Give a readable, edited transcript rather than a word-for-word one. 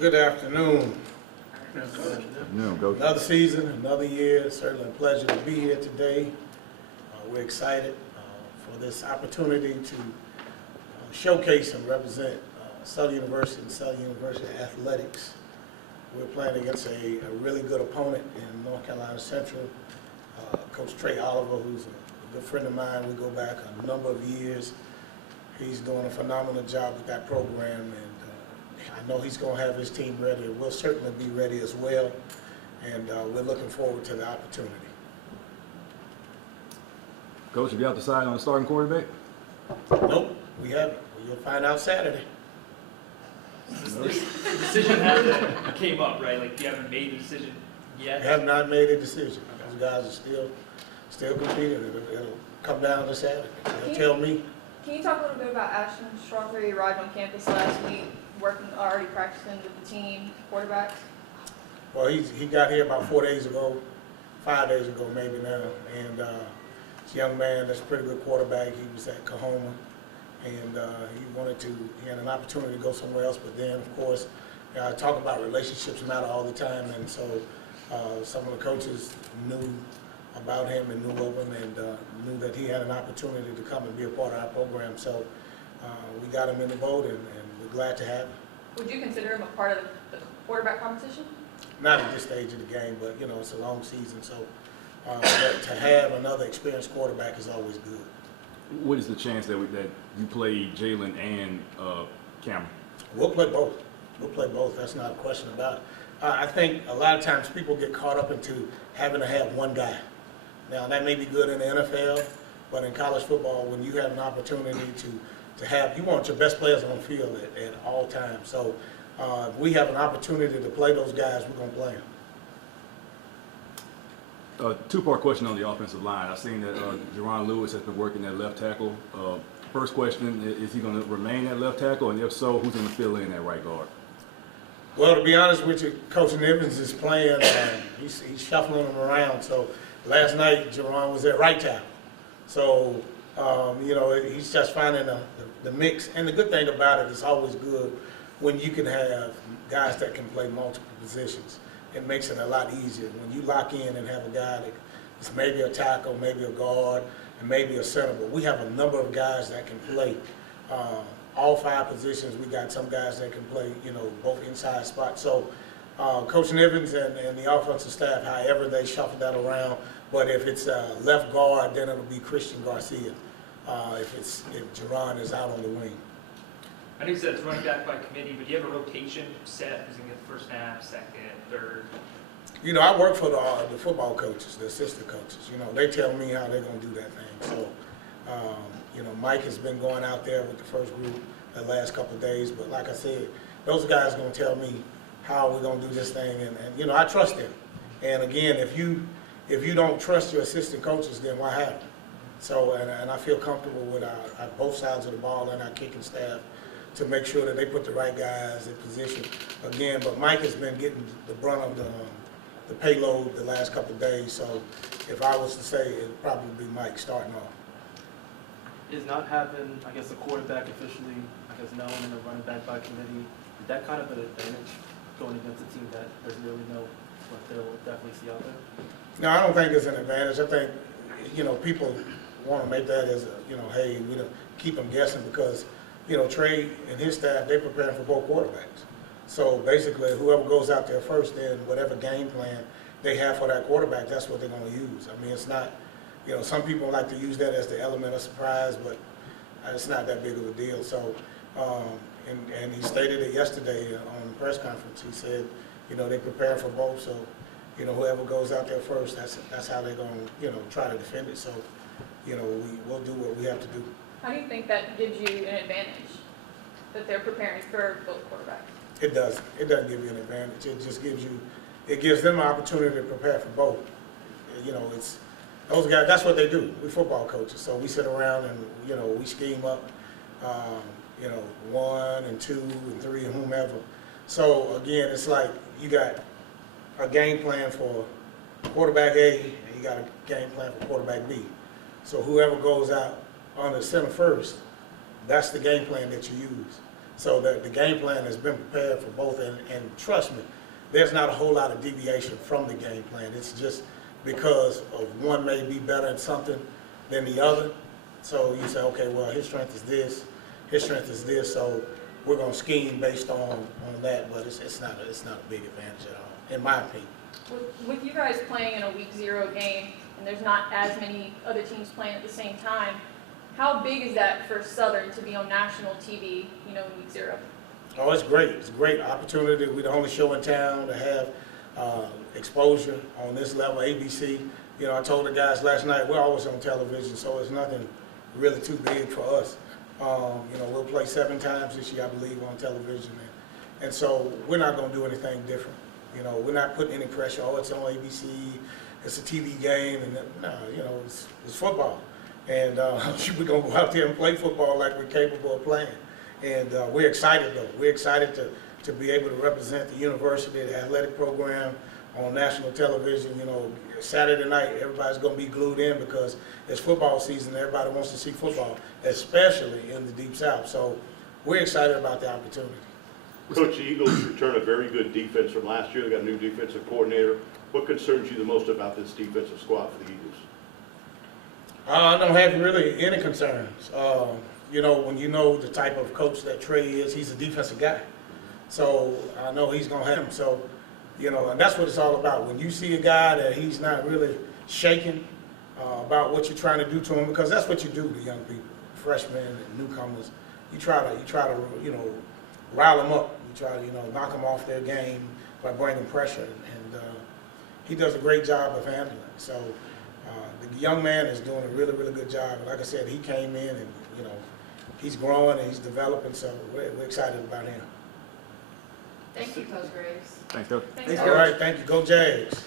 Good afternoon. No, go. Another season, another year. Certainly a pleasure to be here today. We're excited for this opportunity to showcase and represent Southern University and Southern University athletics. We're playing against a really good opponent in North Carolina Central. Coach Trey Oliver, who's a good friend of mine. We go back a number of years. He's doing a phenomenal job with that program, and I know he's going to have his team ready, and we'll certainly be ready as well, and we're looking forward to the opportunity. Coach, have you decided on a starting quarterback? Nope, we haven't. You'll find out Saturday. The decision came up, right? Like, you haven't made a decision yet? We have not made a decision. Those guys are still competing. It'll come down to Saturday. They'll tell me. Can you talk a little bit about Ashton Strawberry? He arrived on campus last week, already practicing with the team, quarterbacks? Well, he got here about 4 days ago, 5 days ago maybe now, and he's a young man that's a pretty good quarterback. He was at Kahoma, and he had an opportunity to go somewhere else, but then, of course, I talk about relationships matter all the time, and so some of the coaches knew about him and knew of him and knew that he had an opportunity to come and be a part of our program. So we got him in the boat, and we're glad to have him. Would you consider him a part of the quarterback competition? Not at this stage of the game, but it's a long season, so to have another experienced quarterback is always good. What is the chance that you play Jalen and Cameron? We'll play both. We'll play both. That's not a question about it. I think a lot of times people get caught up into having to have one guy. Now, that may be good in the NFL, but in college football, when you have an opportunity to have, you want your best players on the field at all times. So if we have an opportunity to play those guys, we're going to play them. Two-part question on the offensive line. I've seen that Jerron Lewis has been working at left tackle. First question, is he going to remain at left tackle? And if so, who's going to fill in at right guard? Well, to be honest with you, Coach Evans is playing, he's shuffling them around. So last night, Jerron was at right tackle. So, he's just finding the mix. And the good thing about it, it's always good when you can have guys that can play multiple positions. It makes it a lot easier. When you lock in and have a guy that's maybe a tackle, maybe a guard, and maybe a center. But we have a number of guys that can play all 5 positions. We got some guys that can play, both inside spots. So Coach Evans and the offensive staff, however they shuffle that around. But if it's left guard, then it'll be Christian Garcia. If Jerron is out on the wing. I know you said it's running back by committee, but do you have a rotation set? Who's going to get the first half, second, third? I work for the football coaches, the assistant coaches. They tell me how they're going to do that thing. So, Mike has been going out there with the first group the last couple of days. But like I said, those guys are going to tell me how we're going to do this thing. And I trust them. And again, if you don't trust your assistant coaches, then why have them? So, and I feel comfortable with our both sides of the ball and our kicking staff to make sure that they put the right guys in position again. But Mike has been getting the brunt of the payload the last couple of days. So if I was to say, it'd probably be Mike starting off. Is not having, a quarterback officially, known and a running back by committee, is that kind of an advantage going against a team that doesn't really know what they'll definitely see out there? No, I don't think it's an advantage. I think, people want to make that as hey, we don't keep them guessing because, Trey and his staff, they're preparing for both quarterbacks. So basically, whoever goes out there first, then whatever game plan they have for that quarterback, that's what they're going to use. I mean, it's not, some people like to use that as the element of surprise, but it's not that big of a deal. So, and he stated it yesterday on the press conference. He said, they prepare for both. So, whoever goes out there first, that's how they're going to, try to defend it. So, we'll do what we have to do. How do you think that gives you an advantage, that they're preparing for both quarterbacks? It doesn't. It doesn't give you an advantage. It just gives them an opportunity to prepare for both. It's those guys. That's what they do. We're football coaches, so we sit around and we scheme up, 1 and 2 and 3 and whomever. So again, it's like you got a game plan for quarterback A and you got a game plan for quarterback B. So whoever goes out on the center first, that's the game plan that you use. So the game plan has been prepared for both, and trust me, there's not a whole lot of deviation from the game plan. It's just because of one may be better at something than the other. So you say, okay, well, his strength is this, his strength is this, so we're gonna scheme based on that, but it's not a big advantage at all, in my opinion. With you guys playing in a week 0 game, and there's not as many other teams playing at the same time, how big is that for Southern to be on national TV, in week 0? Oh, it's great. It's a great opportunity. We're the only show in town to have exposure on this level, ABC. I told the guys last night, we're always on television, so it's nothing really too big for us. We'll play 7 times this year, I believe, on television. And so we're not going to do anything different. We're not putting any pressure. Oh, it's on ABC. It's a TV game. And no, it's football. And we're going to go out there and play football like we're capable of playing. And we're excited, though. We're excited to be able to represent the university, the athletic program on national television. Saturday night, everybody's going to be glued in because it's football season. Everybody wants to see football, especially in the Deep South. So we're excited about the opportunity. Coach, the Eagles returned a very good defense from last year. They got a new defensive coordinator. What concerns you the most about this defensive squad for the Eagles? I don't have really any concerns. When you know the type of coach that Trey is, he's a defensive guy. So I know he's going to have him. So, and that's what it's all about. When you see a guy that he's not really shaking about what you're trying to do to him, because that's what you do to young people, freshmen and newcomers. You try to rile them up. You try to, knock them off their game by bringing pressure. And he does a great job of handling it. So the young man is doing a really, really good job. And like I said, he came in and, he's growing and he's developing. So we're excited about him. Thank you, Coach Graves. Thanks, Coach. Thanks, All right, thank you. Go Jags.